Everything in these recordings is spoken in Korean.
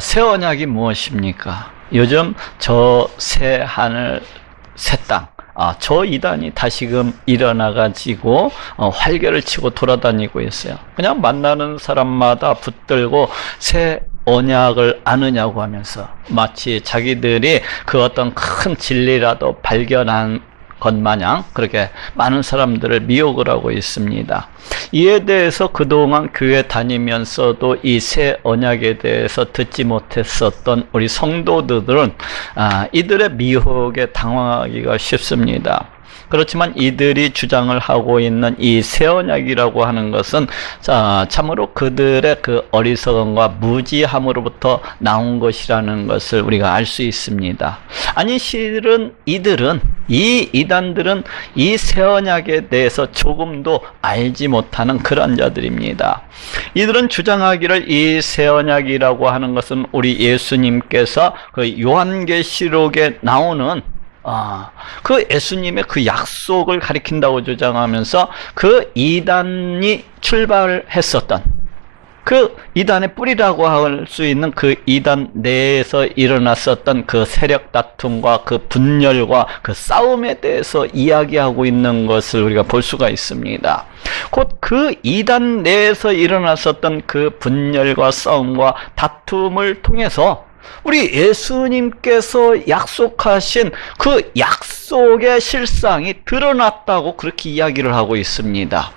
새 언약이 무엇입니까? 요즘 저 새 하늘 새 땅, 저 이단이 다시금 일어나가지고 활개를 치고 돌아다니고 있어요. 그냥 만나는 사람마다 붙들고 새 언약을 아느냐고 하면서 마치 자기들이 그 어떤 큰 진리라도 발견한 것 마냥 그렇게 많은 사람들을 미혹을 하고 있습니다. 이에 대해서 그동안 교회 다니면서도 이 새 언약에 대해서 듣지 못했었던 우리 성도들은 이들의 미혹에 당황하기가 쉽습니다. 그렇지만 이들이 주장을 하고 있는 이 새 언약이라고 하는 것은 참으로 그들의 그 어리석음과 무지함으로부터 나온 것이라는 것을 우리가 알 수 있습니다. 아니 실은 이 이단들은 이 새 언약에 대해서 조금도 알지 못하는 그런 자들입니다. 이들은 주장하기를 이 새 언약이라고 하는 것은 우리 예수님께서 그 요한계시록에 나오는 그 예수님의 그 약속을 가리킨다고 주장하면서 그 이단이 출발했었던 그 이단의 뿌리라고 할 수 있는 그 이단 내에서 일어났었던 그 세력 다툼과 그 분열과 그 싸움에 대해서 이야기하고 있는 것을 우리가 볼 수가 있습니다. 곧 그 이단 내에서 일어났었던 그 분열과 싸움과 다툼을 통해서 우리 예수님께서 약속하신 그 약속의 실상이 드러났다고 그렇게 이야기를 하고 있습니다.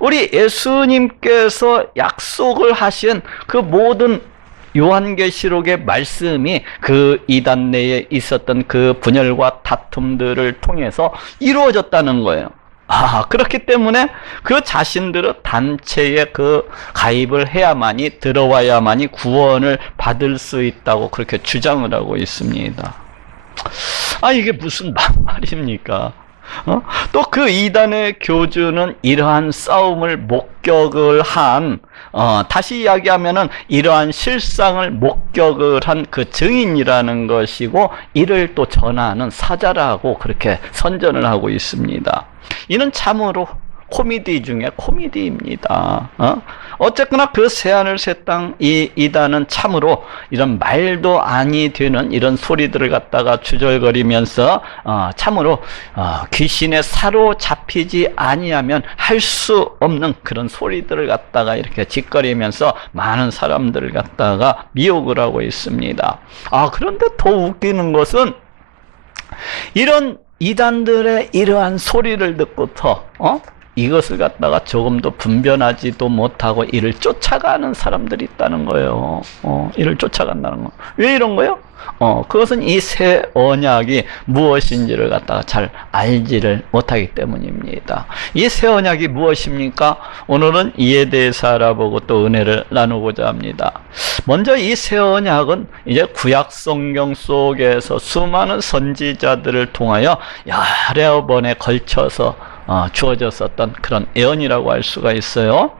우리 예수님께서 약속을 하신 그 모든 요한계시록의 말씀이 그 이단 내에 있었던 그 분열과 다툼들을 통해서 이루어졌다는 거예요. 그렇기 때문에 그 자신들은 단체에 그 가입을 해야만이 들어와야만이 구원을 받을 수 있다고 그렇게 주장을 하고 있습니다. 이게 무슨 막말입니까? 또 그 이단의 교주는 이러한 싸움을 목격을 한 다시 이야기하면은 이러한 실상을 목격을 한 그 증인이라는 것이고 이를 또 전하는 사자라고 그렇게 선전을 하고 있습니다. 이는 참으로 코미디 중에 코미디입니다. 어쨌거나 그 새하늘 새 땅 이 이단은 참으로 이런 말도 아니 되는 이런 소리들을 갖다가 주절거리면서 참으로 귀신에 사로잡히지 아니하면 할 수 없는 그런 소리들을 갖다가 이렇게 짓거리면서 많은 사람들을 갖다가 미혹을 하고 있습니다. 그런데 더 웃기는 것은 이런 이단들의 이러한 소리를 듣고서 이것을 갖다가 조금도 분별하지도 못하고 이를 쫓아가는 사람들이 있다는 거예요. 이를 쫓아간다는 거. 왜 이런 거예요? 그것은 이 새 언약이 무엇인지를 갖다가 잘 알지를 못하기 때문입니다. 이 새 언약이 무엇입니까? 오늘은 이에 대해서 알아보고 또 은혜를 나누고자 합니다. 먼저 이 새 언약은 이제 구약 성경 속에서 수많은 선지자들을 통하여 여러 번에 걸쳐서 주어졌었던 그런 예언이라고 할 수가 있어요.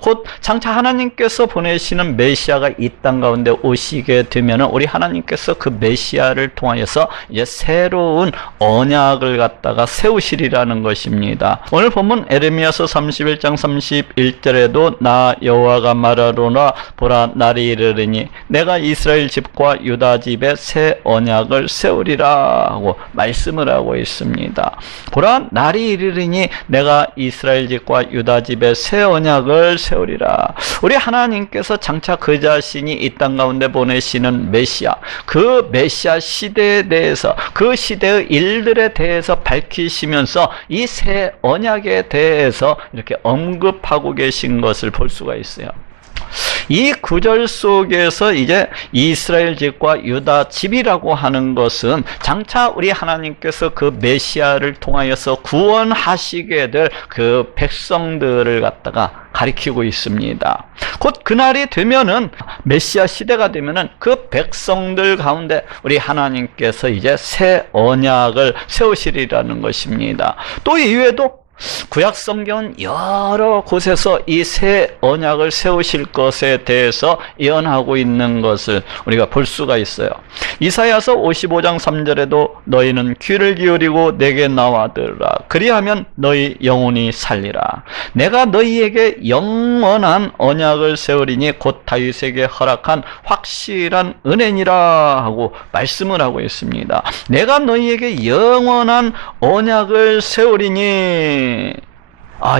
곧 장차 하나님께서 보내시는 메시아가 이 땅 가운데 오시게 되면은 우리 하나님께서 그 메시아를 통하여서 이제 새로운 언약을 갖다가 세우시리라는 것입니다. 오늘 본문 에레미야서 31장 31절에도 나 여호와가 말하노라 보라 날이 이르리니 내가 이스라엘 집과 유다 집에 새 언약을 세우리라 하고 말씀을 하고 있습니다. 보라 날이 이르리니 내가 이스라엘 집과 유다 집에 새 언약을 세우리라. 우리 하나님께서 장차 그 자신이 이 땅 가운데 보내시는 메시아, 그 메시아 시대에 대해서 그 시대의 일들에 대해서 밝히시면서 이 새 언약에 대해서 이렇게 언급하고 계신 것을 볼 수가 있어요. 이 구절 속에서 이제 이스라엘 집과 유다 집이라고 하는 것은 장차 우리 하나님께서 그 메시아를 통하여서 구원하시게 될 그 백성들을 갖다가 가리키고 있습니다. 곧 그날이 되면은 메시아 시대가 되면은 그 백성들 가운데 우리 하나님께서 이제 새 언약을 세우시리라는 것입니다. 또 이외에도 구약 성경은 여러 곳에서 이 새 언약을 세우실 것에 대해서 예언하고 있는 것을 우리가 볼 수가 있어요. 이사야서 55장 3절에도 너희는 귀를 기울이고 내게 나와들으라. 그리하면 너희 영혼이 살리라. 내가 너희에게 영원한 언약을 세우리니 곧 다윗에게 허락한 확실한 은혜니라 하고 말씀을 하고 있습니다. 내가 너희에게 영원한 언약을 세우리니,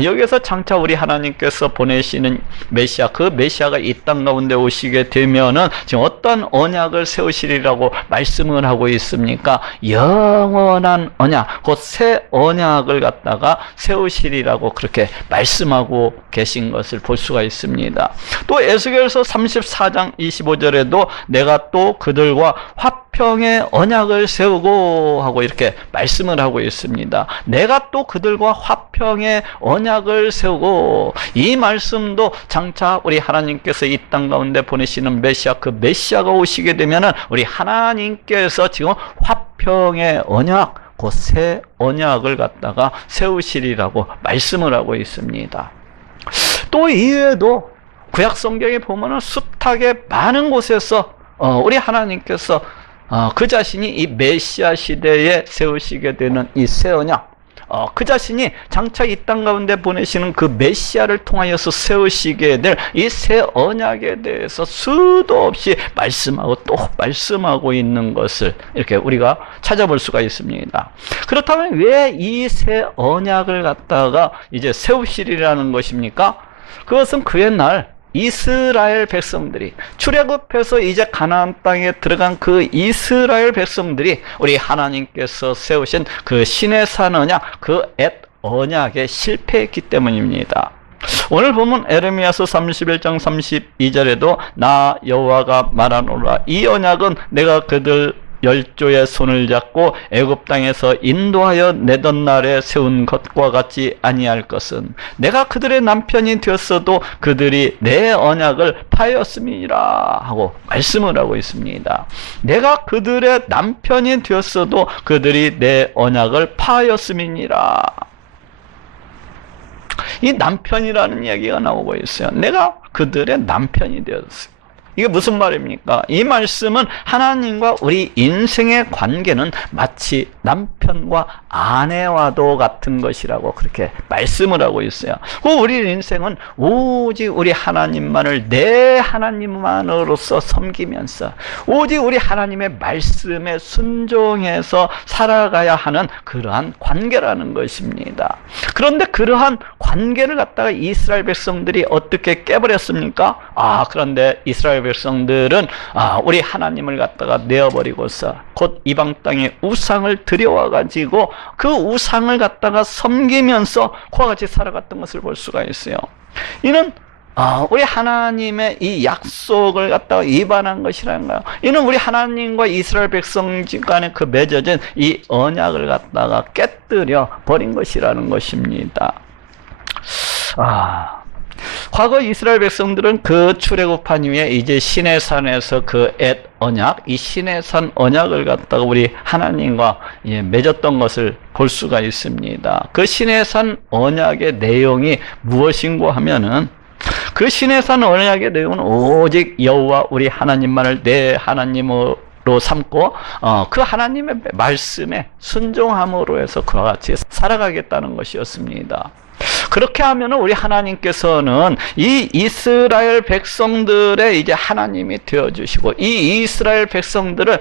여기서 장차 우리 하나님께서 보내시는 메시아, 그 메시아가 이 땅 가운데 오시게 되면은 지금 어떤 언약을 세우시리라고 말씀을 하고 있습니까? 영원한 언약, 곧 새 언약을 갖다가 세우시리라고 그렇게 말씀하고 계신 것을 볼 수가 있습니다. 또 에스겔서 34장 25절에도 내가 또 그들과 화평의 언약을 세우고 하고 이렇게 말씀을 하고 있습니다. 내가 또 그들과 화평의 언약을 세우고, 이 말씀도 장차 우리 하나님께서 이 땅 가운데 보내시는 메시아, 그 메시아가 오시게 되면은 우리 하나님께서 지금 화평의 언약, 그 새 언약을 갖다가 세우시리라고 말씀을 하고 있습니다. 또 이외에도 구약 성경에 보면은 숱하게 많은 곳에서 우리 하나님께서 그 자신이 이 메시아 시대에 세우시게 되는 이 새 언약, 그 자신이 장차 이 땅 가운데 보내시는 그 메시아를 통하여서 세우시게 될 이 새 언약에 대해서 수도 없이 말씀하고 또 말씀하고 있는 것을 이렇게 우리가 찾아볼 수가 있습니다. 그렇다면 왜 이 새 언약을 갖다가 이제 세우시리라는 것입니까? 그것은 그 옛날 이스라엘 백성들이 출애굽해서 이제 가나안 땅에 들어간 그 이스라엘 백성들이 우리 하나님께서 세우신 그 시내산 언약, 그 엣 언약에 실패했기 때문입니다. 오늘 보면 에레미야서 31장 32절에도 나 여호와가 말하노라. 이 언약은 내가 그들 열조의 손을 잡고 애굽 땅에서 인도하여 내던 날에 세운 것과 같지 아니할 것은 내가 그들의 남편이 되었어도 그들이 내 언약을 파였음이니라 하고 말씀을 하고 있습니다. 내가 그들의 남편이 되었어도 그들이 내 언약을 파였음이니라. 이 남편이라는 얘기가 나오고 있어요. 내가 그들의 남편이 되었어요. 이게 무슨 말입니까? 이 말씀은 하나님과 우리 인생의 관계는 마치 남편과 아내와도 같은 것이라고 그렇게 말씀을 하고 있어요. 우리 인생은 오직 우리 하나님만을 내 하나님만으로서 섬기면서 오직 우리 하나님의 말씀에 순종해서 살아가야 하는 그러한 관계라는 것입니다. 그런데 그러한 관계를 갖다가 이스라엘 백성들이 어떻게 깨버렸습니까? 그런데 이스라엘 백성들은 우리 하나님을 갖다가 내어버리고서 곧 이방 땅에 우상을 들여와가지고 그 우상을 갖다가 섬기면서 그와 같이 살아갔던 것을 볼 수가 있어요. 이는 우리 하나님의 이 약속을 갖다가 위반한 것이라는 거예요. 이는 우리 하나님과 이스라엘 백성 간에 그 맺어진 이 언약을 갖다가 깨뜨려 버린 것이라는 것입니다. 과거 이스라엘 백성들은 그 출애굽한 이후에 이제 시내산에서 그 엣 언약, 이 시내산 언약을 갖다가 우리 하나님과 맺었던 것을 볼 수가 있습니다. 그 시내산 언약의 내용이 무엇인고 하면은 그 시내산 언약의 내용은 오직 여호와 우리 하나님만을 내 하나님으로 삼고 그 하나님의 말씀에 순종함으로 해서 그와 같이 살아가겠다는 것이었습니다. 그렇게 하면 우리 하나님께서는 이 이스라엘 백성들의 이제 하나님이 되어주시고 이 이스라엘 백성들을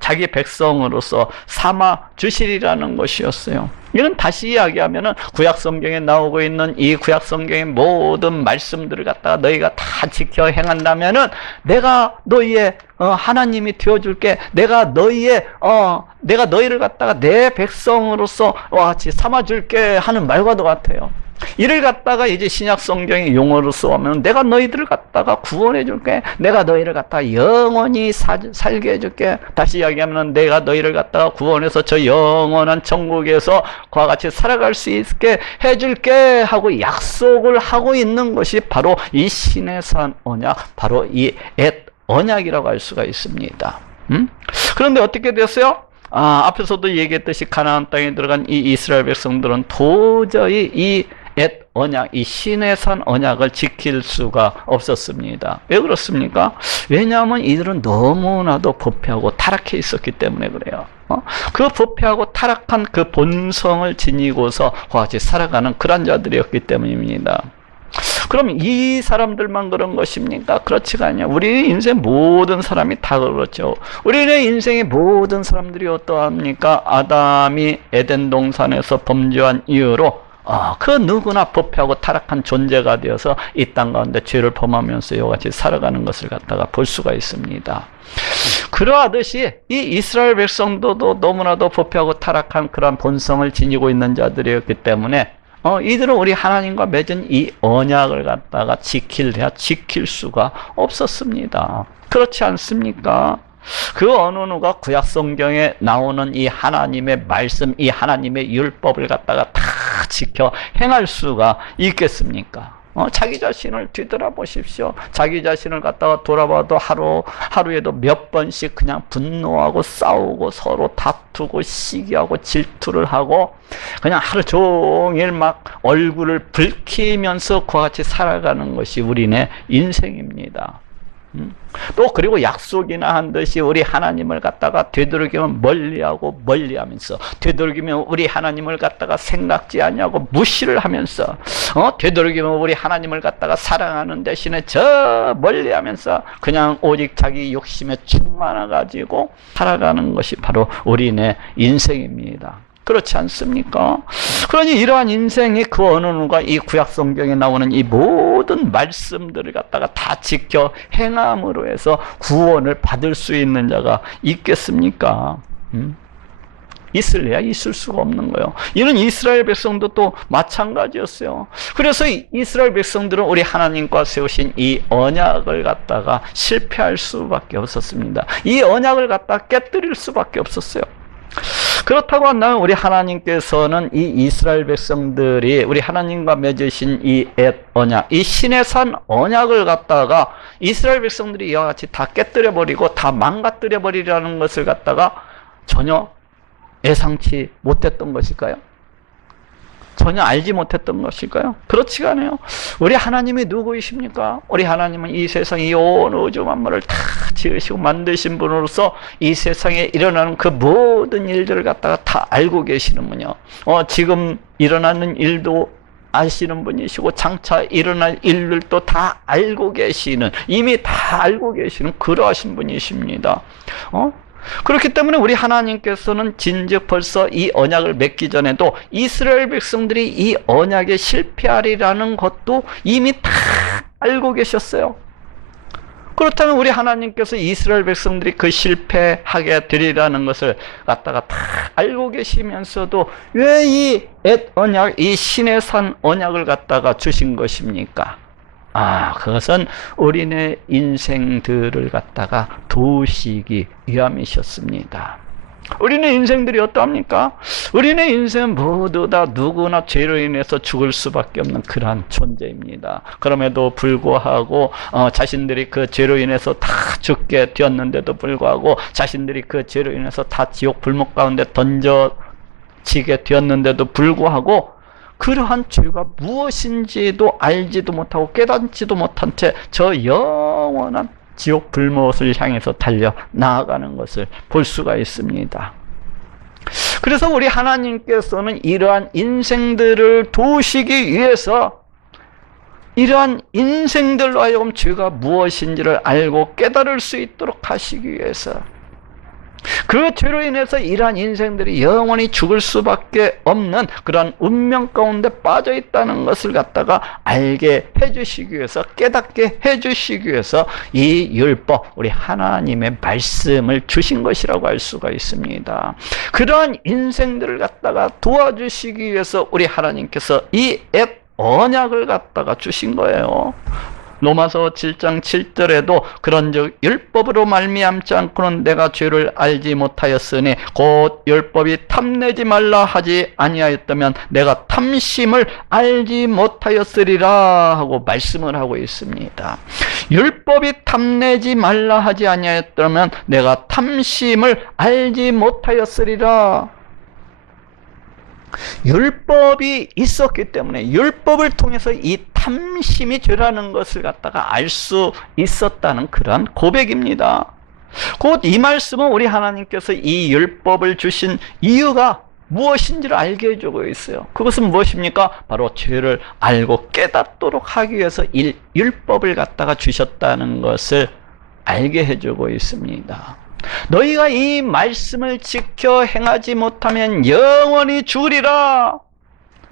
자기 백성으로서 삼아 주시리라는 것이었어요. 이는 다시 이야기하면은 구약 성경에 나오고 있는 이 구약 성경의 모든 말씀들을 갖다가 너희가 다 지켜 행한다면은 내가 너희의 하나님이 되어줄게. 내가 너희를 갖다가 내 백성으로서 같이 삼아줄게 하는 말과도 같아요. 이를 갖다가 이제 신약 성경의 용어로서 하면 내가 너희들을 갖다가 구원해 줄게. 내가 너희를 갖다가 영원히 살게 해줄게. 다시 이야기하면 내가 너희를 갖다가 구원해서 저 영원한 천국에서 그와 같이 살아갈 수 있게 해줄게 하고 약속을 하고 있는 것이 바로 이 시내산 언약, 바로 이 엣 언약이라고 할 수가 있습니다. 그런데 어떻게 됐어요? 앞에서도 얘기했듯이 가나안 땅에 들어간 이 이스라엘 백성들은 도저히 이 엣 언약, 이 시내산 언약을 지킬 수가 없었습니다. 왜 그렇습니까? 왜냐하면 이들은 너무나도 부패하고 타락해 있었기 때문에 그래요. 그 부패하고 타락한 그 본성을 지니고서 같이 살아가는 그런 자들이었기 때문입니다. 그럼 이 사람들만 그런 것입니까? 그렇지가 않아요. 우리 인생 모든 사람이 다 그렇죠. 우리의 인생의 모든 사람들이 어떠합니까? 아담이 에덴 동산에서 범죄한 이유로 그 누구나 부패하고 타락한 존재가 되어서 이 땅 가운데 죄를 범하면서 이와 같이 살아가는 것을 갖다가 볼 수가 있습니다. 그러하듯이 이 이스라엘 백성들도 너무나도 부패하고 타락한 그런 본성을 지니고 있는 자들이었기 때문에 이들은 우리 하나님과 맺은 이 언약을 갖다가 지킬 수가 없었습니다. 그렇지 않습니까? 그 어느 누가 구약 성경에 나오는 이 하나님의 말씀, 이 하나님의 율법을 갖다가 다 지켜 행할 수가 있겠습니까? 자기 자신을 뒤돌아보십시오. 자기 자신을 갖다가 돌아봐도 하루에도 몇 번씩 그냥 분노하고 싸우고 서로 다투고 시기하고 질투를 하고 그냥 하루 종일 막 얼굴을 붉히면서 그와 같이 살아가는 것이 우리네 인생입니다. 또 그리고 약속이나 한 듯이 우리 하나님을 갖다가 되도록이면 멀리하면서 되도록이면 우리 하나님을 갖다가 생각지 아니하고 무시를 하면서 되도록이면 우리 하나님을 갖다가 사랑하는 대신에 저 멀리하면서 그냥 오직 자기 욕심에 충만해 가지고 살아가는 것이 바로 우리네 인생입니다. 그렇지 않습니까? 그러니 이러한 인생이 그 어느 누가 이 구약 성경에 나오는 이 모든 말씀들을 갖다가 다 지켜 행함으로 해서 구원을 받을 수 있는 자가 있겠습니까? 있을래야 있을 수가 없는 거예요. 이는 이스라엘 백성도 또 마찬가지였어요. 그래서 이스라엘 백성들은 우리 하나님과 세우신 이 언약을 갖다가 실패할 수밖에 없었습니다. 이 언약을 갖다가 깨뜨릴 수밖에 없었어요. 그렇다고 한다면 우리 하나님께서는 이 이스라엘 백성들이 우리 하나님과 맺으신 이 엣 언약, 이 시내산 언약을 갖다가 이스라엘 백성들이 이와 같이 다 깨뜨려버리고 다 망가뜨려버리라는 것을 갖다가 전혀 예상치 못했던 것일까요? 전혀 알지 못했던 것일까요? 그렇지가 않아요. 우리 하나님이 누구이십니까? 우리 하나님은 이 세상 이 온 우주 만물을 다 지으시고 만드신 분으로서 이 세상에 일어나는 그 모든 일들을 갖다가 다 알고 계시는 분이요. 지금 일어나는 일도 아시는 분이시고 장차 일어날 일들도 다 알고 계시는, 이미 다 알고 계시는 그러하신 분이십니다. 그렇기 때문에 우리 하나님께서는 진즉 벌써 이 언약을 맺기 전에도 이스라엘 백성들이 이 언약에 실패하리라는 것도 이미 다 알고 계셨어요. 그렇다면 우리 하나님께서 이스라엘 백성들이 그 실패하게 되리라는 것을 갖다가 다 알고 계시면서도 왜 이 엣 언약, 이 시내산 언약을 갖다가 주신 것입니까? 그것은 우리네 인생들을 갖다가 도우시기 위함이셨습니다. 우리네 인생들이 어떠합니까? 우리네 인생은 모두 다 누구나 죄로 인해서 죽을 수밖에 없는 그러한 존재입니다. 그럼에도 불구하고 자신들이 그 죄로 인해서 다 죽게 되었는데도 불구하고 자신들이 그 죄로 인해서 다 지옥 불목 가운데 던져지게 되었는데도 불구하고 그러한 죄가 무엇인지도 알지도 못하고 깨닫지도 못한 채 저 영원한 지옥 불못을 향해서 달려 나아가는 것을 볼 수가 있습니다. 그래서 우리 하나님께서는 이러한 인생들을 도우시기 위해서 이러한 인생들로 하여금 죄가 무엇인지를 알고 깨달을 수 있도록 하시기 위해서 그 죄로 인해서 이러한 인생들이 영원히 죽을 수밖에 없는 그런 운명 가운데 빠져 있다는 것을 갖다가 알게 해주시기 위해서, 깨닫게 해주시기 위해서 이 율법, 우리 하나님의 말씀을 주신 것이라고 할 수가 있습니다. 그러한 인생들을 갖다가 도와주시기 위해서 우리 하나님께서 이 엣 언약을 갖다가 주신 거예요. 로마서 7장 7절에도 그런즉 율법으로 말미암지 않고는 내가 죄를 알지 못하였으니 곧 율법이 탐내지 말라 하지 아니하였다면 내가 탐심을 알지 못하였으리라 하고 말씀을 하고 있습니다. 율법이 탐내지 말라 하지 아니하였더면 내가 탐심을 알지 못하였으리라. 율법이 있었기 때문에 율법을 통해서 이 탐심이 죄라는 것을 갖다가 알 수 있었다는 그러한 고백입니다. 곧 이 말씀은 우리 하나님께서 이 율법을 주신 이유가 무엇인지를 알게 해주고 있어요. 그것은 무엇입니까? 바로 죄를 알고 깨닫도록 하기 위해서 율법을 갖다가 주셨다는 것을 알게 해주고 있습니다. 너희가 이 말씀을 지켜 행하지 못하면 영원히 죽으리라.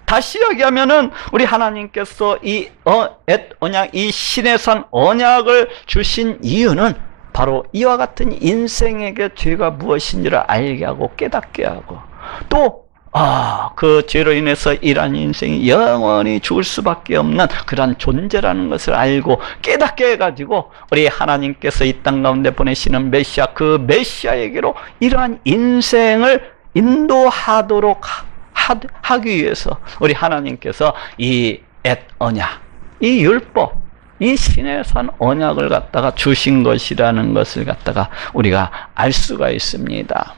다시 이야기하면은 우리 하나님께서 이 언약, 이 신의 산 언약을 주신 이유는 바로 이와 같은 인생에게 죄가 무엇인지를 알게 하고 깨닫게 하고, 또 그 죄로 인해서 이러한 인생이 영원히 죽을 수밖에 없는 그러한 존재라는 것을 알고 깨닫게 해가지고 우리 하나님께서 이 땅 가운데 보내시는 메시아, 그 메시아에게로 이러한 인생을 인도하도록 하기 위해서 우리 하나님께서 이 언약, 이 율법, 이 신의 산 언약을 갖다가 주신 것이라는 것을 갖다가 우리가 알 수가 있습니다.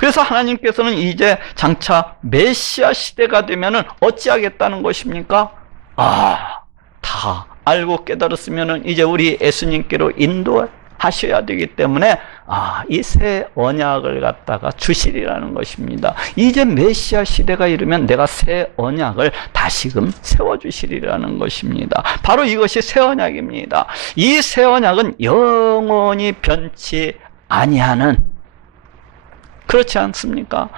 그래서 하나님께서는 이제 장차 메시아 시대가 되면은 어찌하겠다는 것입니까? 다 알고 깨달았으면은 이제 우리 예수님께로 인도하셔야 되기 때문에 이 새 언약을 갖다가 주시리라는 것입니다. 이제 메시아 시대가 이르면 내가 새 언약을 다시금 세워주시리라는 것입니다. 바로 이것이 새 언약입니다. 이 새 언약은 영원히 변치 아니하는, 그렇지 않습니까?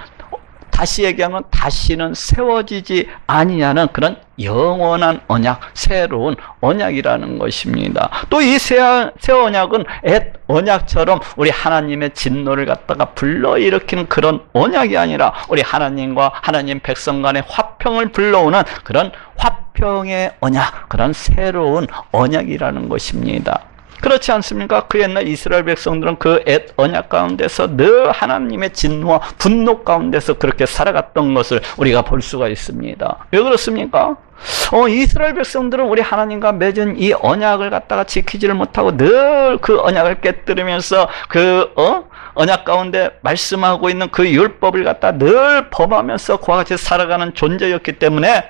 다시 얘기하면 다시는 세워지지 아니하는 그런 영원한 언약, 새로운 언약이라는 것입니다. 또 이 새 언약은 옛 언약처럼 우리 하나님의 진노를 갖다가 불러일으키는 그런 언약이 아니라 우리 하나님과 하나님 백성 간의 화평을 불러오는 그런 화평의 언약, 그런 새로운 언약이라는 것입니다. 그렇지 않습니까? 그 옛날 이스라엘 백성들은 그 옛 언약 가운데서 늘 하나님의 진노와 분노 가운데서 그렇게 살아갔던 것을 우리가 볼 수가 있습니다. 왜 그렇습니까? 이스라엘 백성들은 우리 하나님과 맺은 이 언약을 갖다가 지키지를 못하고 늘 그 언약을 깨뜨리면서 그 언약 가운데 말씀하고 있는 그 율법을 갖다 늘 범하면서 그와 같이 살아가는 존재였기 때문에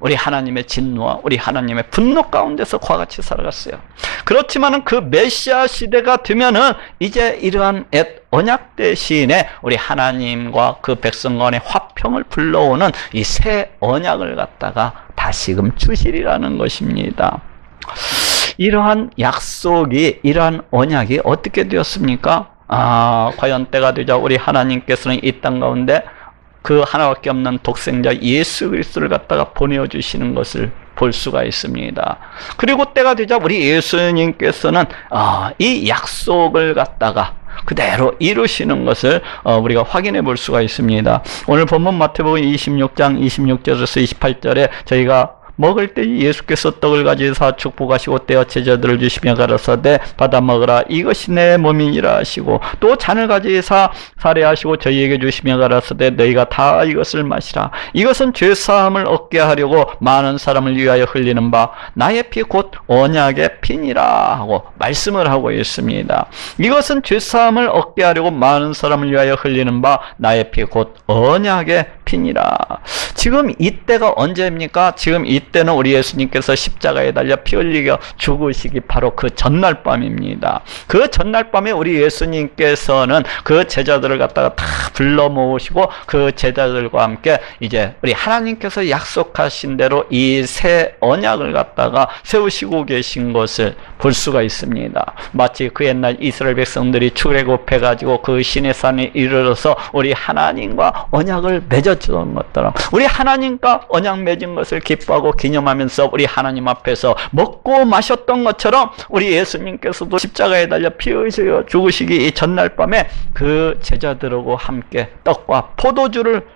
우리 하나님의 진노와 우리 하나님의 분노 가운데서 그와 같이 살아갔어요. 그렇지만은 그 메시아 시대가 되면은 이제 이러한 옛 언약 대신에 우리 하나님과 그 백성 간의 화평을 불러오는 이 새 언약을 갖다가 다시금 주시리라는 것입니다. 이러한 약속이, 이러한 언약이 어떻게 되었습니까? 과연 때가 되자 우리 하나님께서는 이 땅 가운데 그 하나밖에 없는 독생자 예수 그리스도를 갖다가 보내주시는 것을 볼 수가 있습니다. 그리고 때가 되자 우리 예수님께서는 이 약속을 갖다가 그대로 이루시는 것을 우리가 확인해 볼 수가 있습니다. 오늘 본문 마태복음 26장 26절에서 28절에 저희가 먹을 때 예수께서 떡을 가지사 축복하시고 떼어 제자들을 주시며 가라사대 받아 먹으라 이것이 내 몸이니라 하시고, 또 잔을 가지사 사례하시고 저희에게 주시며 가라사대 너희가 다 이것을 마시라 이것은 죄사함을 얻게 하려고 많은 사람을 위하여 흘리는 바 나의 피 곧 언약의 피니라 하고 말씀을 하고 있습니다. 이것은 죄사함을 얻게 하려고 많은 사람을 위하여 흘리는 바 나의 피 곧 언약의 피니라. 지금 이때가 언제입니까? 지금 이때는 우리 예수님께서 십자가에 달려 피 흘리겨 죽으시기 바로 그 전날 밤입니다. 그 전날 밤에 우리 예수님께서는 그 제자들을 갖다가 다 불러 모으시고 그 제자들과 함께 이제 우리 하나님께서 약속하신 대로 이 새 언약을 갖다가 세우시고 계신 것을 볼 수가 있습니다. 마치 그 옛날 이스라엘 백성들이 출애굽해가지고 그 시내 산에 이르러서 우리 하나님과 언약을 맺었던 것처럼 우리 하나님과 언약 맺은 것을 기뻐하고 기념하면서 우리 하나님 앞에서 먹고 마셨던 것처럼 우리 예수님께서도 십자가에 달려 피 흘려 죽으시기 이 전날 밤에 그 제자들하고 함께 떡과 포도주를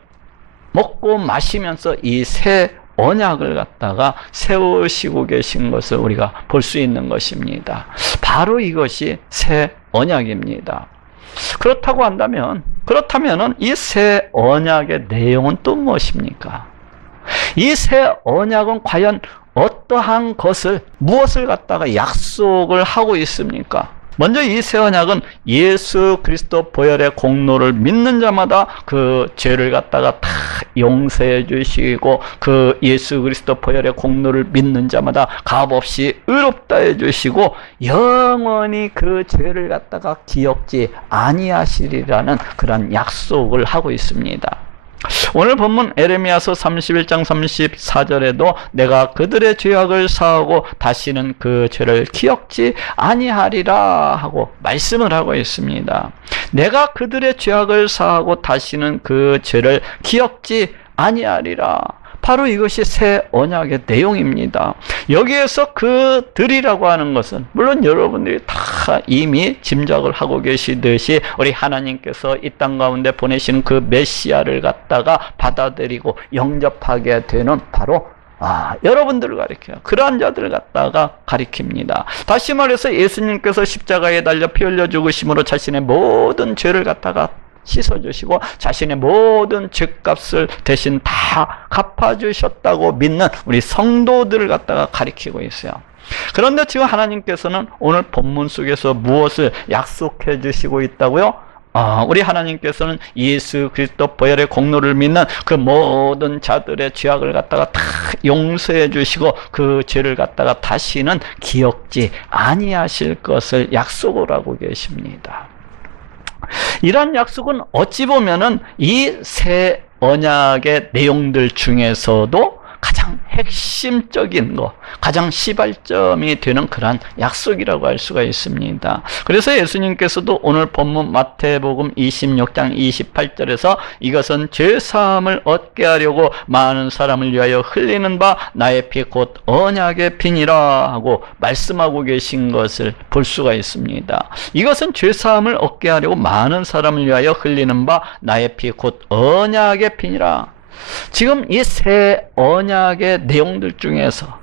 먹고 마시면서 이 새 언약을 갖다가 세우시고 계신 것을 우리가 볼 수 있는 것입니다. 바로 이것이 새 언약입니다. 그렇다면은 이 새 언약의 내용은 또 무엇입니까? 이 새 언약은 과연 어떠한 것을, 무엇을 갖다가 약속을 하고 있습니까? 먼저 이 새 언약은 예수 그리스도 보혈의 공로를 믿는 자마다 그 죄를 갖다가 다 용서해 주시고, 그 예수 그리스도 보혈의 공로를 믿는 자마다 값없이 의롭다 해 주시고, 영원히 그 죄를 갖다가 기억지 아니하시리라는 그런 약속을 하고 있습니다. 오늘 본문 에레미야서 31장 34절에도 내가 그들의 죄악을 사하고 다시는 그 죄를 기억지 아니하리라 하고 말씀을 하고 있습니다. 내가 그들의 죄악을 사하고 다시는 그 죄를 기억지 아니하리라. 바로 이것이 새 언약의 내용입니다. 여기에서 그들이라고 하는 것은 물론 여러분들이 다 이미 짐작을 하고 계시듯이 우리 하나님께서 이 땅 가운데 보내시는 그 메시아를 갖다가 받아들이고 영접하게 되는 바로 여러분들을 가리켜요. 그러한 자들을 갖다가 가리킵니다. 다시 말해서 예수님께서 십자가에 달려 피 흘려 죽으심으로 자신의 모든 죄를 갖다가 씻어주시고 자신의 모든 죄값을 대신 다 갚아주셨다고 믿는 우리 성도들을 갖다가 가리키고 있어요. 그런데 지금 하나님께서는 오늘 본문 속에서 무엇을 약속해 주시고 있다고요? 우리 하나님께서는 예수 그리스도 보혈의 공로를 믿는 그 모든 자들의 죄악을 갖다가 다 용서해 주시고 그 죄를 갖다가 다시는 기억지 아니하실 것을 약속을 하고 계십니다. 이러한 약속은 어찌 보면은 이 새 언약의 내용들 중에서도 가장 핵심적인 거, 가장 시발점이 되는 그러한 약속이라고 할 수가 있습니다. 그래서 예수님께서도 오늘 본문 마태복음 26장 28절에서 이것은 죄사함을 얻게 하려고 많은 사람을 위하여 흘리는 바 나의 피 곧 언약의 피니라 하고 말씀하고 계신 것을 볼 수가 있습니다. 이것은 죄사함을 얻게 하려고 많은 사람을 위하여 흘리는 바 나의 피 곧 언약의 피니라. 지금 이 새 언약의 내용들 중에서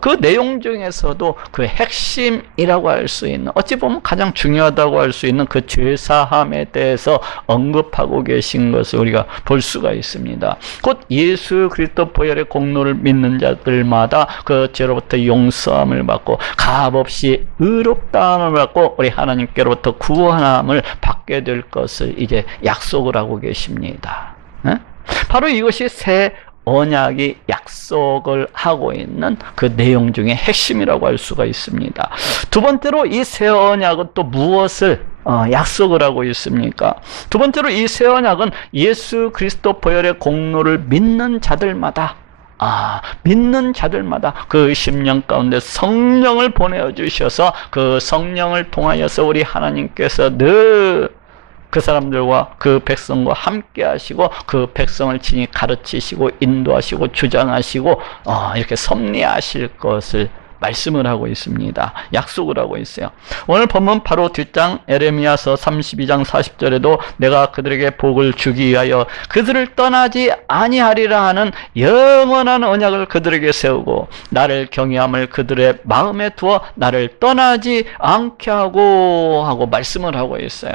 그 내용 중에서도 그 핵심이라고 할 수 있는, 어찌 보면 가장 중요하다고 할 수 있는 그 죄사함에 대해서 언급하고 계신 것을 우리가 볼 수가 있습니다. 곧 예수 그리스도 보혈의 공로를 믿는 자들마다 그 죄로부터 용서함을 받고 값없이 의롭다함을 받고 우리 하나님께로부터 구원함을 받게 될 것을 이제 약속을 하고 계십니다. 바로 이것이 새 언약이 약속을 하고 있는 그 내용 중에 핵심이라고 할 수가 있습니다. 두 번째로 이 새 언약은 또 무엇을 약속을 하고 있습니까? 두 번째로 이 새 언약은 예수 그리스도 보혈의 공로를 믿는 자들마다 믿는 자들마다 그 10년 가운데 성령을 보내주셔서 그 성령을 통하여서 우리 하나님께서 늘 그 사람들과 그 백성과 함께 하시고 그 백성을 친히 가르치시고 인도하시고 주장하시고 이렇게 섭리하실 것을 말씀을 하고 있습니다. 약속을 하고 있어요. 오늘 본문 바로 뒷장 에레미야서 32장 40절에도 내가 그들에게 복을 주기 위하여 그들을 떠나지 아니하리라 하는 영원한 언약을 그들에게 세우고 나를 경외함을 그들의 마음에 두어 나를 떠나지 않게 하고 말씀을 하고 있어요.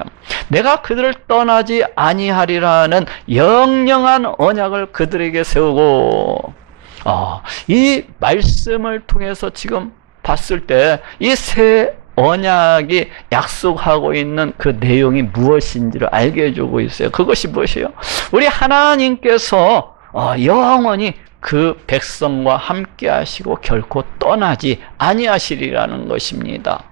내가 그들을 떠나지 아니하리라 는 영영한 언약을 그들에게 세우고, 이 말씀을 통해서 지금 봤을 때 이 새 언약이 약속하고 있는 그 내용이 무엇인지를 알게 해주고 있어요. 그것이 무엇이에요? 우리 하나님께서 영원히 그 백성과 함께 하시고 결코 떠나지 아니하시리라는 것입니다.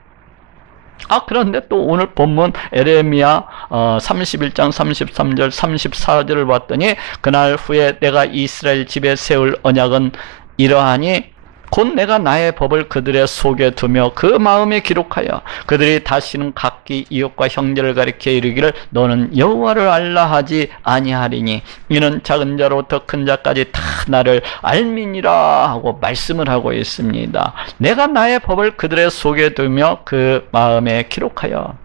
그런데 또 오늘 본문 에레미야 31장 33절 34절을 봤더니 그날 후에 내가 이스라엘 집에 세울 언약은 이러하니 곧 내가 나의 법을 그들의 속에 두며 그 마음에 기록하여 그들이 다시는 각기 이웃과 형제를 가리켜 이르기를 너는 여호와를 알라 하지 아니하리니 이는 작은 자로부터 큰 자까지 다 나를 알미니라 하고 말씀을 하고 있습니다. 내가 나의 법을 그들의 속에 두며 그 마음에 기록하여.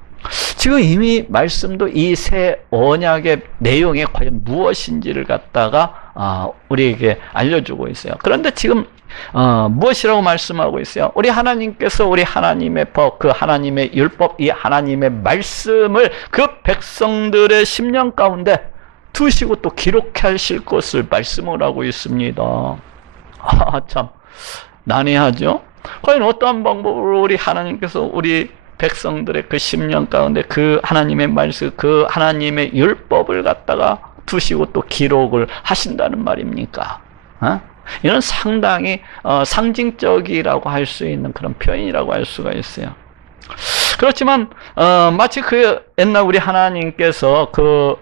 지금 이미 말씀도 이 새 언약의 내용이 과연 무엇인지를 갖다가 우리에게 알려주고 있어요. 그런데 지금 무엇이라고 말씀하고 있어요? 우리 하나님께서 우리 하나님의 법, 그 하나님의 율법, 이 하나님의 말씀을 그 백성들의 심령 가운데 두시고 또 기록하실 것을 말씀을 하고 있습니다. 참 난해하죠. 과연 어떠한 방법으로 우리 하나님께서 우리 백성들의 그 10년 가운데 그 하나님의 말씀, 그 하나님의 율법을 갖다가 두시고 또 기록을 하신다는 말입니까? 이건 상당히 상징적이라고 할 수 있는 그런 표현이라고 할 수가 있어요. 그렇지만 마치 그 옛날 우리 하나님께서 그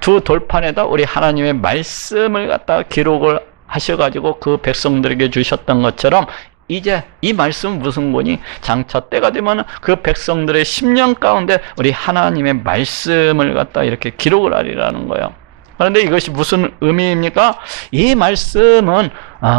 두 돌판에다 우리 하나님의 말씀을 갖다가 기록을 하셔가지고 그 백성들에게 주셨던 것처럼 이제 이 말씀은 무슨 거니? 장차 때가 되면 그 백성들의 10년 가운데 우리 하나님의 말씀을 갖다 이렇게 기록을 하리라는 거예요. 그런데 이것이 무슨 의미입니까? 이 말씀은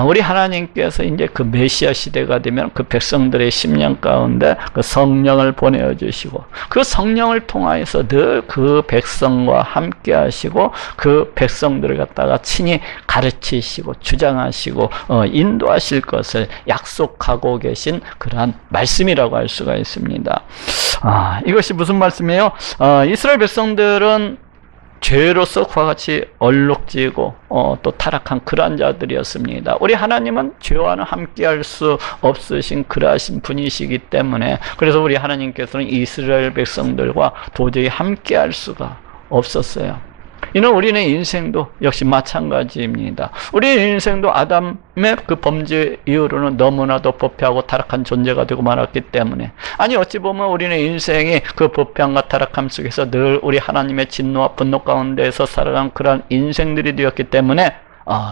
우리 하나님께서 이제 그 메시아 시대가 되면 그 백성들의 10년 가운데 그 성령을 보내어 주시고 그 성령을 통하여서 늘 그 백성과 함께 하시고 그 백성들을 갖다가 친히 가르치시고 주장하시고 인도하실 것을 약속하고 계신 그러한 말씀이라고 할 수가 있습니다. 이것이 무슨 말씀이에요? 이스라엘 백성들은 죄로서 그와 같이 얼룩지고 또 타락한 그러한 자들이었습니다. 우리 하나님은 죄와는 함께할 수 없으신 그러하신 분이시기 때문에 그래서 우리 하나님께서는 이스라엘 백성들과 도저히 함께할 수가 없었어요. 이는 우리의 인생도 역시 마찬가지입니다. 우리의 인생도 아담의 그 범죄 이후로는 너무나도 부패하고 타락한 존재가 되고 말았기 때문에 아니 어찌 보면 우리의 인생이 그 부패함과 타락함 속에서 늘 우리 하나님의 진노와 분노 가운데에서 살아간 그러한 인생들이 되었기 때문에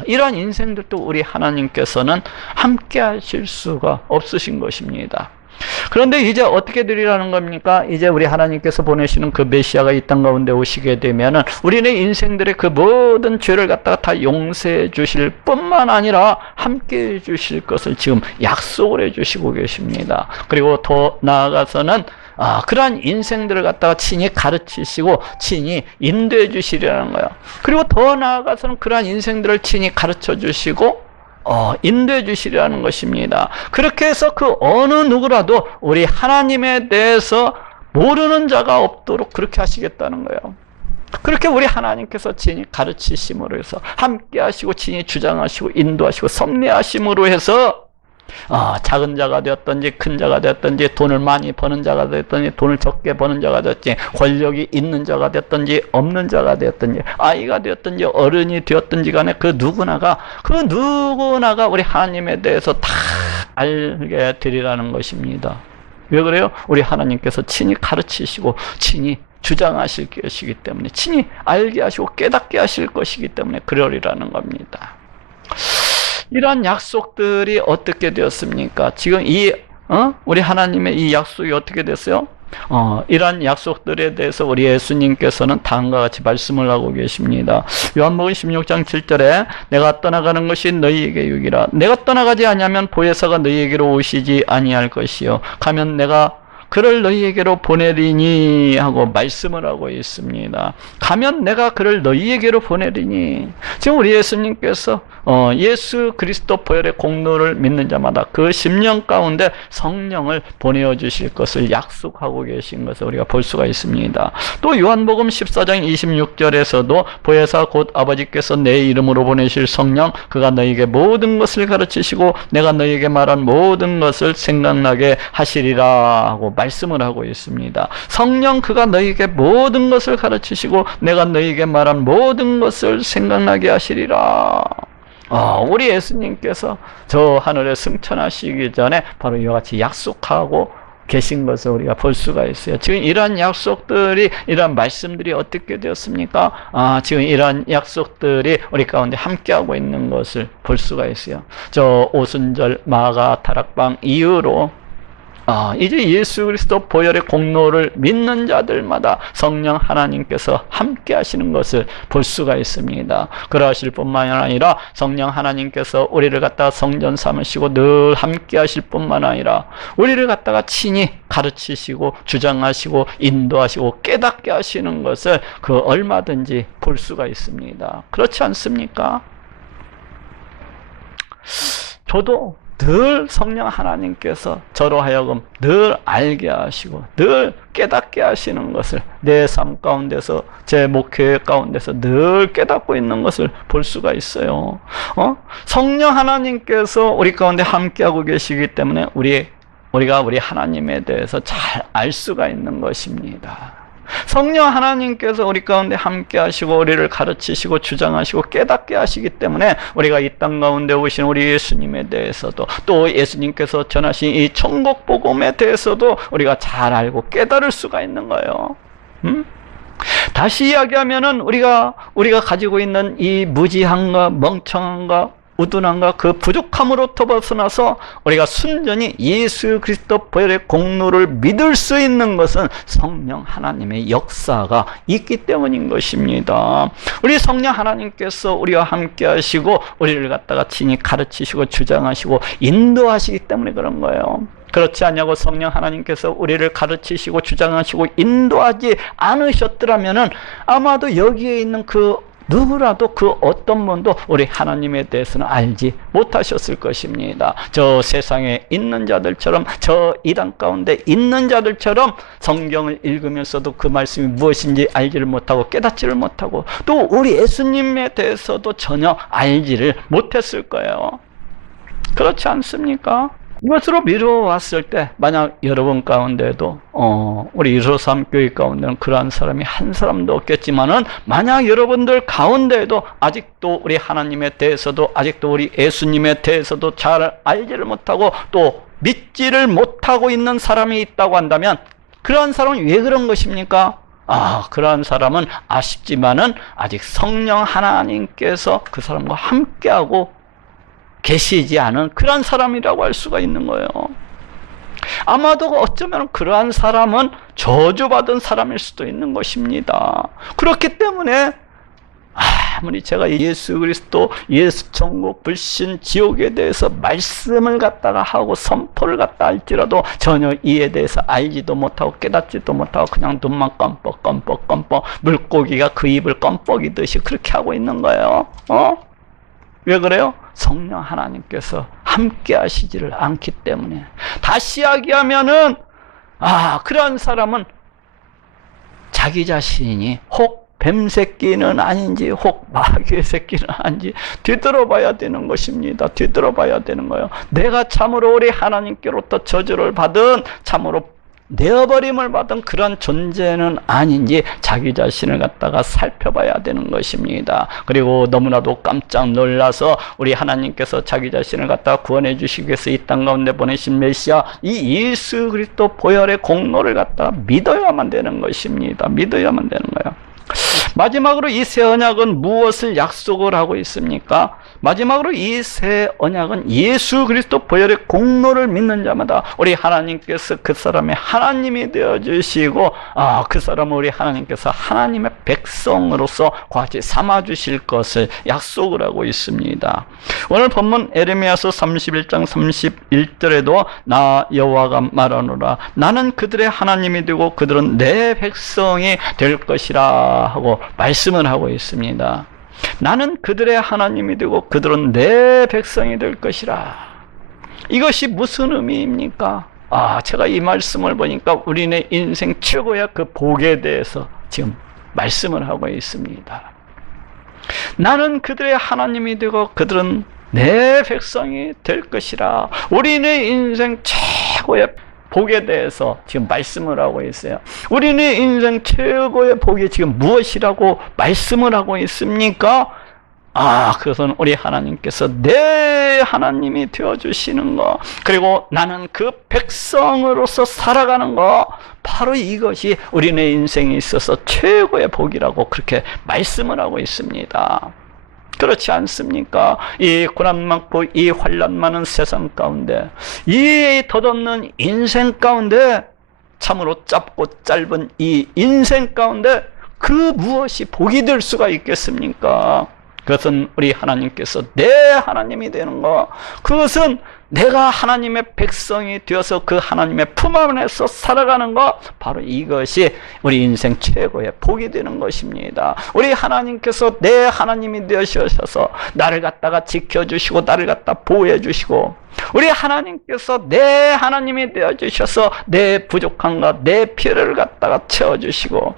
이러한 인생들도 우리 하나님께서는 함께 하실 수가 없으신 것입니다. 그런데 이제 어떻게 되리라는 겁니까? 이제 우리 하나님께서 보내시는 그 메시아가 이 땅 가운데 오시게 되면은 우리네 인생들의 그 모든 죄를 갖다가 다 용서해 주실 뿐만 아니라 함께 해 주실 것을 지금 약속을 해 주시고 계십니다. 그리고 더 나아가서는 그러한 인생들을 갖다가 친히 가르치시고 친히 인도해 주시려는 거예요. 그리고 더 나아가서는 그러한 인생들을 친히 가르쳐 주시고 인도해 주시려는 것입니다. 그렇게 해서 그 어느 누구라도 우리 하나님에 대해서 모르는 자가 없도록 그렇게 하시겠다는 거예요. 그렇게 우리 하나님께서 친히 가르치심으로 해서 함께 하시고 친히 주장하시고 인도하시고 섭리하심으로 해서 작은 자가 되었든지 큰 자가 되었든지 돈을 많이 버는 자가 되었든지 돈을 적게 버는 자가 되었든지 권력이 있는 자가 되었든지 없는 자가 되었든지 아이가 되었든지 어른이 되었든지 간에 그 누구나가 우리 하나님에 대해서 다 알게 되리라는 것입니다. 왜 그래요? 우리 하나님께서 친히 가르치시고 친히 주장하실 것이기 때문에 친히 알게 하시고 깨닫게 하실 것이기 때문에 그러리라는 겁니다. 이러한 약속들이 어떻게 되었습니까? 지금 우리 하나님의 이 약속이 어떻게 됐어요? 이러한 약속들에 대해서 우리 예수님께서는 다음과 같이 말씀을 하고 계십니다. 요한복음 16장 7절에 내가 떠나가는 것이 너희에게 유익이라. 내가 떠나가지 아니하면 보혜사가 너희에게로 오시지 아니할 것이요 가면 내가 그를 너희에게로 보내리니 하고 말씀을 하고 있습니다. 가면 내가 그를 너희에게로 보내리니. 지금 우리 예수님께서 예수 그리스도 보혈의 공로를 믿는 자마다 그 10년 가운데 성령을 보내어 주실 것을 약속하고 계신 것을 우리가 볼 수가 있습니다. 또 요한복음 14장 26절에서도 보혜사 곧 아버지께서 내 이름으로 보내실 성령 그가 너희에게 모든 것을 가르치시고 내가 너희에게 말한 모든 것을 생각나게 하시리라 하고 말씀을 하고 있습니다. 성령 그가 너희에게 모든 것을 가르치시고 내가 너희에게 말한 모든 것을 생각나게 하시리라. 우리 예수님께서 저 하늘에 승천하시기 전에 바로 이와 같이 약속하고 계신 것을 우리가 볼 수가 있어요. 지금 이러한 약속들이, 이러한 말씀들이 어떻게 되었습니까? 지금 이러한 약속들이 우리 가운데 함께하고 있는 것을 볼 수가 있어요. 저 오순절 마가 다락방 이후로 이제 예수 그리스도 보혈의 공로를 믿는 자들마다 성령 하나님께서 함께 하시는 것을 볼 수가 있습니다. 그러하실 뿐만 아니라 성령 하나님께서 우리를 갖다가 성전 삼으시고 늘 함께 하실 뿐만 아니라 우리를 갖다가 친히 가르치시고 주장하시고 인도하시고 깨닫게 하시는 것을 그 얼마든지 볼 수가 있습니다. 그렇지 않습니까? 저도 늘 성령 하나님께서 저로 하여금 늘 알게 하시고 늘 깨닫게 하시는 것을 내 삶 가운데서 제 목회 가운데서 늘 깨닫고 있는 것을 볼 수가 있어요. 성령 하나님께서 우리 가운데 함께하고 계시기 때문에 우리가 우리 하나님에 대해서 잘 알 수가 있는 것입니다. 성령 하나님께서 우리 가운데 함께 하시고 우리를 가르치시고 주장하시고 깨닫게 하시기 때문에 우리가 이 땅 가운데 오신 우리 예수님에 대해서도 또 예수님께서 전하신 이 천국 복음에 대해서도 우리가 잘 알고 깨달을 수가 있는 거예요. 다시 이야기하면은 우리가 가지고 있는 이 무지함과 멍청함과 우둔함과 그 부족함으로부터 벗어나서 우리가 순전히 예수 그리스도 보혈의 공로를 믿을 수 있는 것은 성령 하나님의 역사가 있기 때문인 것입니다. 우리 성령 하나님께서 우리와 함께 하시고 우리를 갖다가 친히 가르치시고 주장하시고 인도하시기 때문에 그런 거예요. 그렇지 않냐고 성령 하나님께서 우리를 가르치시고 주장하시고 인도하지 않으셨더라면은 아마도 여기에 있는 그 누구라도 그 어떤 분도 우리 하나님에 대해서는 알지 못하셨을 것입니다. 저 세상에 있는 자들처럼 저 이단 가운데 있는 자들처럼 성경을 읽으면서도 그 말씀이 무엇인지 알지를 못하고 깨닫지를 못하고 또 우리 예수님에 대해서도 전혀 알지를 못했을 거예요. 그렇지 않습니까? 이것으로 미루어왔을 때 만약 여러분 가운데도 우리 이소삼 교회 가운데는 그러한 사람이 한 사람도 없겠지만은 만약 여러분들 가운데에도 아직도 우리 하나님에 대해서도 아직도 우리 예수님에 대해서도 잘 알지를 못하고 또 믿지를 못하고 있는 사람이 있다고 한다면 그러한 사람은 왜 그런 것입니까? 그러한 사람은 아쉽지만은 아직 성령 하나님께서 그 사람과 함께하고 계시지 않은 그러한 사람이라고 할 수가 있는 거예요. 아마도 어쩌면 그러한 사람은 저주받은 사람일 수도 있는 것입니다. 그렇기 때문에 아무리 제가 예수 그리스도, 예수 천국, 불신, 지옥에 대해서 말씀을 갖다가 하고 선포를 갖다 할지라도 전혀 이에 대해서 알지도 못하고 깨닫지도 못하고 그냥 눈만 껌뻑 물고기가 그 입을 껌뻑이듯이 그렇게 하고 있는 거예요. 왜 그래요? 성령 하나님께서 함께 하시지를 않기 때문에. 다시 이야기하면은 그런 사람은 자기 자신이 혹 뱀새끼는 아닌지 혹 마귀의 새끼는 아닌지 뒤돌아봐야 되는 것입니다. 뒤돌아봐야 되는 거예요. 내가 참으로 우리 하나님께로부터 저주를 받은 참으로 내어버림을 받은 그런 존재는 아닌지 자기 자신을 갖다가 살펴봐야 되는 것입니다. 그리고 너무나도 깜짝 놀라서 우리 하나님께서 자기 자신을 갖다가 구원해 주시기 위해서 이 땅 가운데 보내신 메시아 이 예수 그리스도 보혈의 공로를 갖다가 믿어야만 되는 것입니다. 믿어야만 되는 거예요. 마지막으로 이 새 언약은 무엇을 약속을 하고 있습니까? 마지막으로 이 새 언약은 예수 그리스도 보혈의 공로를 믿는 자마다 우리 하나님께서 그 사람의 하나님이 되어주시고 그 사람을 우리 하나님께서 하나님의 백성으로서 같이 삼아주실 것을 약속을 하고 있습니다. 오늘 본문 에레미야서 31장 31절에도 나 여호와가 말하노라 나는 그들의 하나님이 되고 그들은 내 백성이 될 것이라 하고 말씀을 하고 있습니다. 나는 그들의 하나님이 되고 그들은 내 백성이 될 것이라. 이것이 무슨 의미입니까? 제가 이 말씀을 보니까 우리네 인생 최고의 그 복에 대해서 지금 말씀을 하고 있습니다. 나는 그들의 하나님이 되고 그들은 내 백성이 될 것이라. 우리네 인생 최고의 복에 대해서 지금 말씀을 하고 있어요. 우리는 인생 최고의 복이 지금 무엇이라고 말씀을 하고 있습니까? 그것은 우리 하나님께서 내 하나님이 되어주시는 거, 그리고 나는 그 백성으로서 살아가는 거, 바로 이것이 우리네 인생에 있어서 최고의 복이라고 그렇게 말씀을 하고 있습니다. 그렇지 않습니까? 이 고난 많고 이 환난 많은 세상 가운데, 이 덧없는 인생 가운데, 참으로 짧고 짧은 이 인생 가운데 그 무엇이 복이 될 수가 있겠습니까? 그것은 우리 하나님께서 내 하나님이 되는 것, 그것은 내가 하나님의 백성이 되어서 그 하나님의 품 안에서 살아가는 것, 바로 이것이 우리 인생 최고의 복이 되는 것입니다. 우리 하나님께서 내 하나님이 되셔서 나를 갖다가 지켜주시고 나를 갖다 보호해 주시고, 우리 하나님께서 내 하나님이 되어주셔서 내 부족함과 내 필요를 갖다가 채워주시고,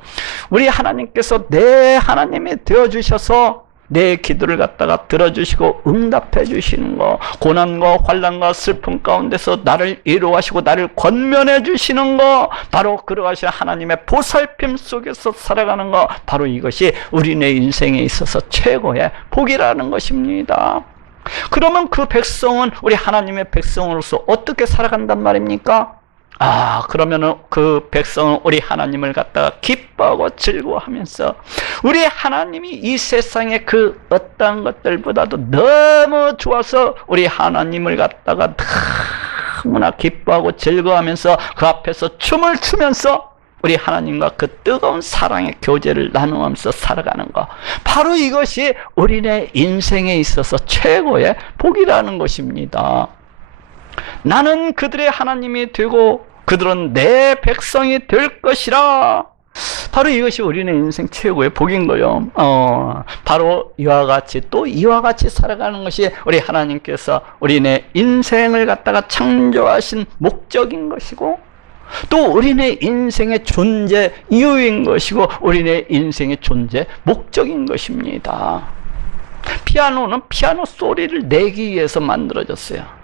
우리 하나님께서 내 하나님이 되어주셔서 내 기도를 갖다가 들어주시고 응답해 주시는 거, 고난과 환난과 슬픔 가운데서 나를 위로하시고 나를 권면해 주시는 거, 바로 그러하신 하나님의 보살핌 속에서 살아가는 거, 바로 이것이 우리네 인생에 있어서 최고의 복이라는 것입니다. 그러면 그 백성은 우리 하나님의 백성으로서 어떻게 살아간단 말입니까? 그러면은 그 백성은 우리 하나님을 갖다가 기뻐하고 즐거워하면서, 우리 하나님이 이 세상의 그 어떠한 것들보다도 너무 좋아서 우리 하나님을 갖다가 너무나 기뻐하고 즐거워하면서 그 앞에서 춤을 추면서 우리 하나님과 그 뜨거운 사랑의 교제를 나누면서 살아가는 것, 바로 이것이 우리네 인생에 있어서 최고의 복이라는 것입니다. 나는 그들의 하나님이 되고 그들은 내 백성이 될 것이라. 바로 이것이 우리는 인생 최고의 복인 거요. 바로 이와 같이, 또 이와 같이 살아가는 것이 우리 하나님께서 우리네 인생을 갖다가 창조하신 목적인 것이고, 또 우리네 인생의 존재 이유인 것이고, 우리네 인생의 존재 목적인 것입니다. 피아노는 피아노 소리를 내기 위해서 만들어졌어요.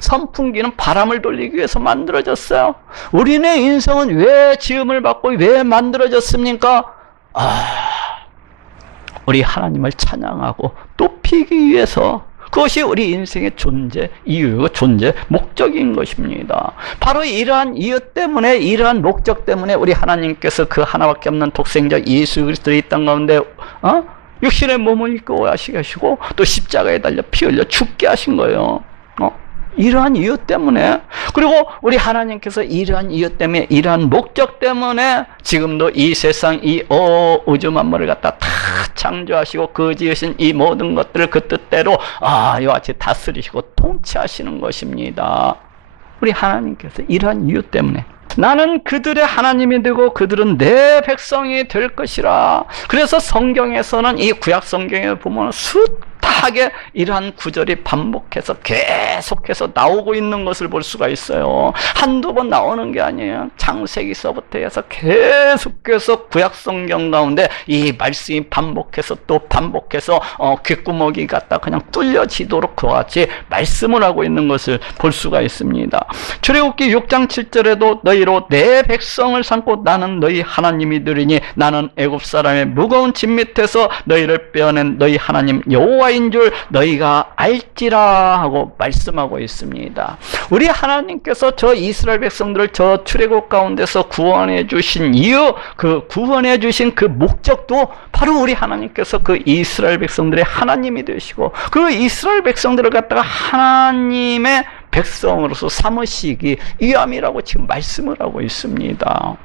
선풍기는 바람을 돌리기 위해서 만들어졌어요. 우리네 인생은 왜 지음을 받고 왜 만들어졌습니까? 우리 하나님을 찬양하고 높이기 위해서. 그것이 우리 인생의 존재 이유고 존재 목적인 것입니다. 바로 이러한 이유 때문에, 이러한 목적 때문에 우리 하나님께서 그 하나밖에 없는 독생자 예수 그리스도의 이 땅 가운데 육신의 몸을 입고 하시게 하시고, 또 십자가에 달려 피 흘려 죽게 하신 거예요. 이러한 이유 때문에, 그리고 우리 하나님께서 이러한 이유 때문에, 이러한 목적 때문에 지금도 이 세상, 이 우주 만물을 갖다 다 창조하시고 그 지으신 이 모든 것들을 그 뜻대로 이와 같이 다스리시고 통치하시는 것입니다. 우리 하나님께서 이러한 이유 때문에 나는 그들의 하나님이 되고 그들은 내 백성이 될 것이라. 그래서 성경에서는, 이 구약 성경에 보면 숱하게 이러한 구절이 반복해서 계속해서 나오고 있는 것을 볼 수가 있어요. 한두 번 나오는 게 아니에요. 창세기서부터 해서 계속해서 구약 성경 가운데 이 말씀이 반복해서 또 반복해서 귓구멍이 갖다 그냥 뚫려지도록 그와 같이 말씀을 하고 있는 것을 볼 수가 있습니다. 출애굽기 6장 7절에도 너희로 내 백성을 삼고 나는 너희 하나님이 되리니 나는 애굽 사람의 무거운 짐 밑에서 너희를 빼어낸 너희 하나님 여호와인 줄 너희가 알지라 하고 말씀하고 있습니다. 우리 하나님께서 저 이스라엘 백성들을 저 출애굽 가운데서 구원해 주신 이유, 그 구원해 주신 그 목적도 바로 우리 하나님께서 그 이스라엘 백성들의 하나님이 되시고, 그 이스라엘 백성들을 갖다가 하나님의 백성으로서 삼으시기 위함이라고 지금 말씀을 하고 있습니다.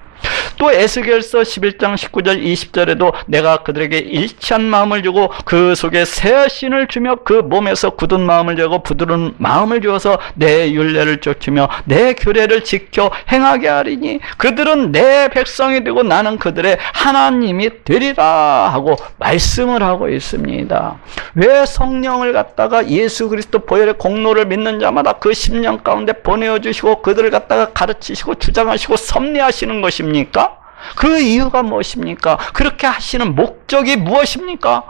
또 에스겔서 11장 19절 20절에도 내가 그들에게 일치한 마음을 주고 그 속에 새 신을 주며 그 몸에서 굳은 마음을 주고 부드러운 마음을 주어서 내 율례를 쫓으며 내 규례를 지켜 행하게 하리니 그들은 내 백성이 되고 나는 그들의 하나님이 되리라 하고 말씀을 하고 있습니다. 왜 성령을 갖다가 예수 그리스도 보혈의 공로를 믿는 자마다 그 10년 가운데 보내어 주시고 그들을 갖다가 가르치시고 주장하시고 섭리하시는 것입니까? 그 이유가 무엇입니까? 그렇게 하시는 목적이 무엇입니까?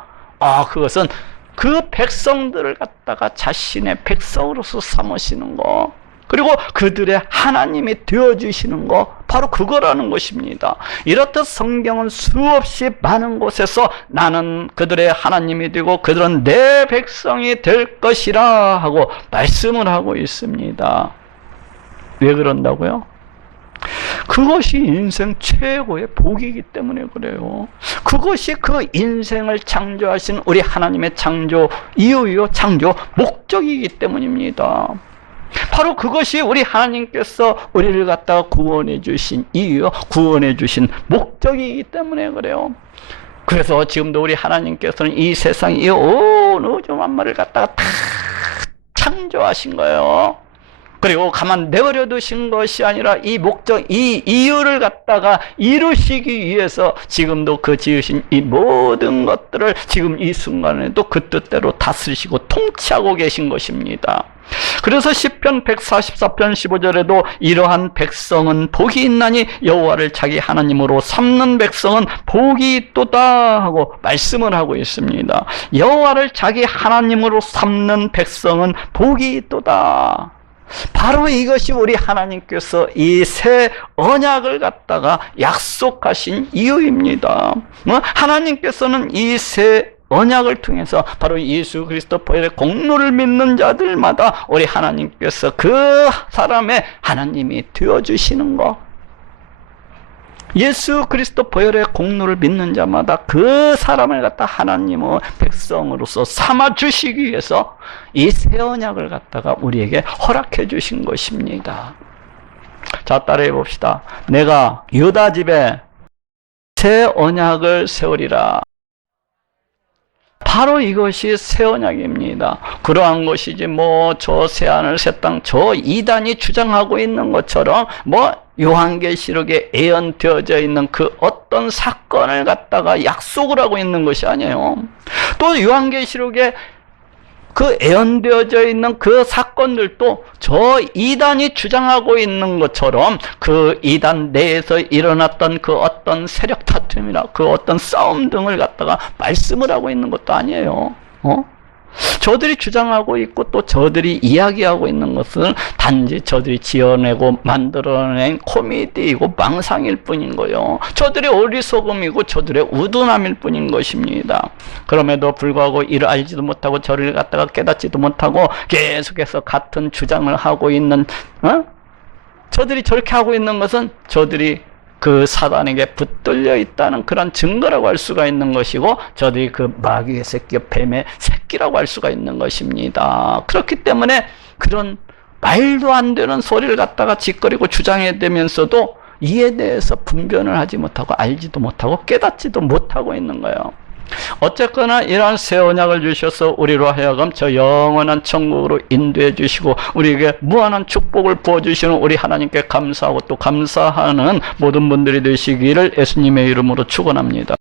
그것은 그 백성들을 갖다가 자신의 백성으로서 삼으시는 거, 그리고 그들의 하나님이 되어주시는 거, 바로 그거라는 것입니다. 이렇듯 성경은 수없이 많은 곳에서 나는 그들의 하나님이 되고 그들은 내 백성이 될 것이라 하고 말씀을 하고 있습니다. 왜 그런다고요? 그것이 인생 최고의 복이기 때문에 그래요. 그것이 그 인생을 창조하신 우리 하나님의 창조 이유요, 창조 목적이기 때문입니다. 바로 그것이 우리 하나님께서 우리를 갖다가 구원해 주신 이유요, 구원해 주신 목적이기 때문에 그래요. 그래서 지금도 우리 하나님께서는 이 세상 이 온 우주 만물을 갖다가 다 창조하신 거예요. 그리고 가만 내버려 두신 것이 아니라 이 목적, 이 이유를 갖다가 이루시기 위해서 지금도 그 지으신 이 모든 것들을 지금 이 순간에도 그 뜻대로 다스리시고 통치하고 계신 것입니다. 그래서 시편 144편 15절에도 이러한 백성은 복이 있나니 여호와를 자기 하나님으로 삼는 백성은 복이 있도다 하고 말씀을 하고 있습니다. 여호와를 자기 하나님으로 삼는 백성은 복이 있도다. 바로 이것이 우리 하나님께서 이 새 언약을 갖다가 약속하신 이유입니다. 하나님께서는 이 새 언약을 통해서 바로 예수 그리스도 보혈의 공로를 믿는 자들마다 우리 하나님께서 그 사람의 하나님이 되어주시는 것, 예수 그리스도 보혈의 공로를 믿는 자마다 그 사람을 갖다 하나님의 백성으로서 삼아 주시기 위해서 이 새 언약을 갖다가 우리에게 허락해 주신 것입니다. 자, 따라해 봅시다. 내가 유다 집에 새 언약을 세우리라. 바로 이것이 새 언약입니다. 그러한 것이지 저 새하늘 새 땅 저 이단이 주장하고 있는 것처럼 요한계시록에 예언되어져 있는 그 어떤 사건을 갖다가 약속을 하고 있는 것이 아니에요. 또 요한계시록에 그 예언되어져 있는 그 사건들도 저 이단이 주장하고 있는 것처럼 그 이단 내에서 일어났던 그 어떤 세력 다툼이나 그 어떤 싸움 등을 갖다가 말씀을 하고 있는 것도 아니에요. 저들이 주장하고 있고 또 저들이 이야기하고 있는 것은 단지 저들이 지어내고 만들어낸 코미디이고 망상일 뿐인 거예요. 저들의 어리석음이고 저들의 우둔함일 뿐인 것입니다. 그럼에도 불구하고 이를 알지도 못하고 저를 갖다가 깨닫지도 못하고 계속해서 같은 주장을 하고 있는 저들이 저렇게 하고 있는 것은 저들이 그 사단에게 붙들려 있다는 그런 증거라고 할 수가 있는 것이고, 저들이 그 마귀의 새끼, 뱀의 새끼라고 할 수가 있는 것입니다. 그렇기 때문에 그런 말도 안 되는 소리를 갖다가 짓거리고 주장해대면서도 이에 대해서 분별을 하지 못하고 알지도 못하고 깨닫지도 못하고 있는 거예요. 어쨌거나 이러한 새 언약을 주셔서 우리로 하여금 저 영원한 천국으로 인도해 주시고 우리에게 무한한 축복을 부어주시는 우리 하나님께 감사하고 또 감사하는 모든 분들이 되시기를 예수님의 이름으로 축원합니다.